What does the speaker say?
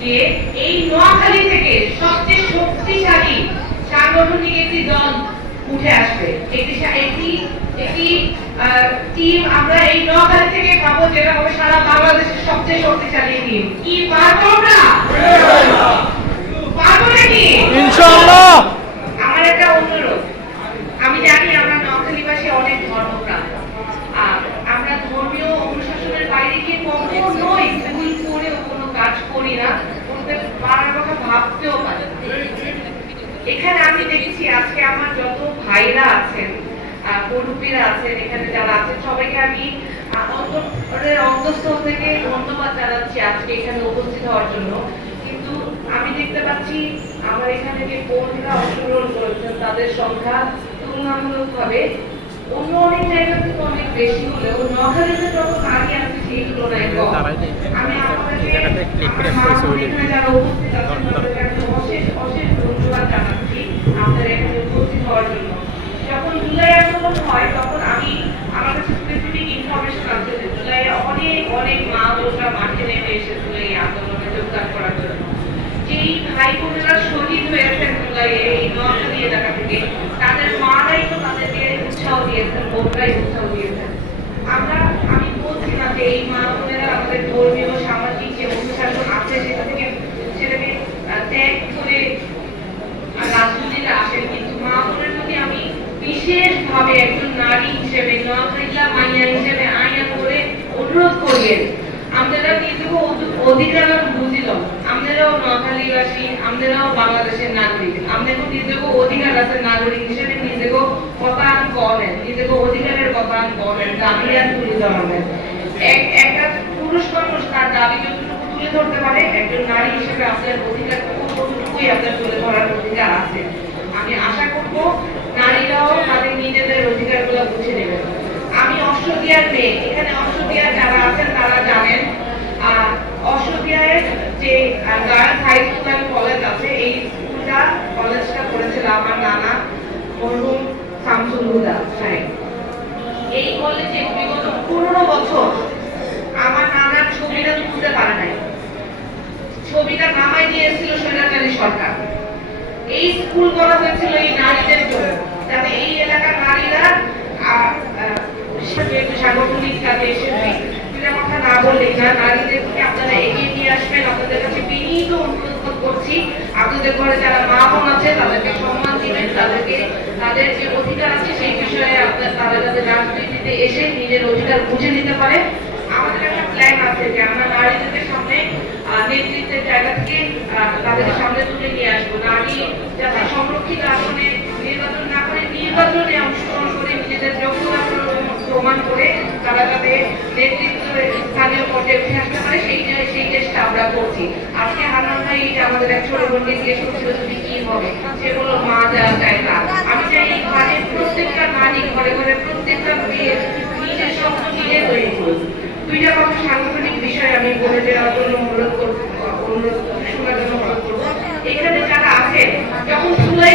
যে এই নোয়াখালী থেকে সবচেয়ে শক্তিশালী সাংগঠনিক একটি দল উঠে আসবে, একটি একটি টিম আমরা এই নোয়াখালী থেকে পাবো, যেটা হবে সারা বাংলাদেশের সবচেয়ে শক্তিশালী টিম। কি পারবো আমরা? পারবো নাকি? ইনশাআল্লাহ। আমার একটা অনুরোধ, আমি জানি আমরা নোয়াখালীবাসী অনেক ধর্মপ্রাণ, আমরা ধর্মীয় অনুশাসনের বাইরে গিয়ে কখনোই ভুল করেও কোনো কাজ করি না, করতে পারার কথা ভাবতেও পারি না। এখানে আমি দেখেছি আজকে আমার যত ভাইরা আছেন, মুরব্বীরা আছেন, এখানে যারা আছেন, সবাইকে আমি অন্তঃস্থল থেকে ধন্যবাদ জানাচ্ছি আজকে এখানে উপস্থিত হওয়ার জন্য। কিন্তু আমি দেখতে পাচ্ছি আমার এখানে যে বোনরা অংশগ্রহণ করেছেন তাদের সংখ্যা তুলনামূলকভাবে অন্য অনেক জায়গা থেকে অনেক বেশি হলেও নোয়াখালীতে যত নারী আছে সেই তুলনায় কম। আমি আপনাদেরকে যারা উপস্থিত আছেন তাদেরকে অশেষ অশেষ ধন্যবাদ জানাচ্ছি আপনাদের এখানে উপস্থিত হওয়ার জন্য। যখন জুলাই আন্দোলন হয় তখন আমার কাছে স্পেসিফিক ইনফরমেশন আছে যে জুলাইয়ে অনেক অনেক মা বোনরা মাঠে নেমে এসেছিল এই আন্দোলনে যোগদান করার জন্য। যেই ভাই বোনেরা শহীদ হয়েছেন জুলাইয়ে এই নোয়াখালী এলাকা থেকে, তাদের মারাই তো তাদেরকে উৎসাহ দিয়েছেন, বোনরাই উৎসাহ দিয়েছেন। আমি বলছি না যে এই মা বোনেরা আমাদের ধর্মীয় সামাজিক যে অনুশাসন আছে সেটাকে ত্যাগ করে রাজনীতিতে আসেন, কিন্তু মা বোনের প্রতি আমি বিশেষভাবে একজন নারী হিসেবে, নোয়াখালীলা মাইয়া হিসেবে আইন করে অনুরোধ করবেন, আমরা নিজেকে অধিকার বুঝিল, আমরাও নোয়াখালীবাসী, আমরাও বাংলাদেশের নাগরিক, আমাদের নিজেকে অধিকার আছে নাগরিক হিসেবে, নিজেকে কথায়ন করেন, নিজেকে অধিকারের কথায়ন করেন, দাবিয়ান তুলে ধরবেন। একটা পুরুষ মানুষ তার দাবি যতটুকু তুলে ধরতে পারে, একজন নারী হিসেবে আপনার অধিকার ততটুকুই আপনার তুলে ধরার অধিকার আছে। আমি আশা করব নারীরাও তাদের নিজেদের অধিকারগুলো বুঝে নেবেন। আমি অষ্টদিয়ার মেয়ে, এখানে অষ্টদিয়ার যারা আছেন তারা জানেন অষ্টদিয়ার যে girls high school and college আছে, এই কলেজটা করেছিল আমার নানা মরহুম শামসুল হুদা সাহেব। এই কলেজে বিগত 15 বছর আমার নানার ছবিটা তুলতে পারে নাই, ছবিটা নামাই দিয়েছিল স্বৈরাচারী সরকার। এই স্কুল করা হয়েছিল এই নারীদের জন্য, যাতে এই এলাকার নারীরা সাংগঠনিক কাজে এসেছে কথা না বললে না, নারীদেরকে আপনারা এগিয়ে নিয়ে আসবেন। আপনাদের কাছে বিনীত অনুরোধ করছি, আপনাদের ঘরে যারা মা বোন আছে তাদেরকে সম্মান দিবেন, তাদেরকে তাদের যে অধিকার আছে সেই বিষয়ে তারা যাতে রাজনীতিতে এসে নিজের অধিকার বুঝে নিতে পারে। আমাদের একটা প্ল্যান আছে যে আমরা নারীদের সামনে নেতৃত্বের জায়গা থেকে তাদেরকে সামনে তুলে নিয়ে আসবো। নারী যাতে সংরক্ষিত আসনে নির্বাচন না করে নির্বাচনে অংশগ্রহণ করে নিজেদের যোগ্যতা প্রমাণ করে তারা যাতে নেতৃত্বের স্থানীয় পর্যায়ে উঠে আসতে পারে সেই চেষ্টা আমরা করছি। আজকে হান্নান ভাই আমাদের এক ছোট বোনকে জিজ্ঞেস করছিল যদি কি হবে, সে বলল মা যাওয়া যায় না। আমি চাই এই ঘরের প্রত্যেকটা নারী, ঘরে ঘরে প্রত্যেকটা মেয়ে নিজের স্বপ্ন নিজে তৈরি করুক। দুইটা কথা সাংগঠনিক বিষয় আমি বলে দেওয়ার জন্য অনুরোধ করবো, শোনার জন্য অনুরোধ করবো। এখানে যারা আছেন, যখন জুলাই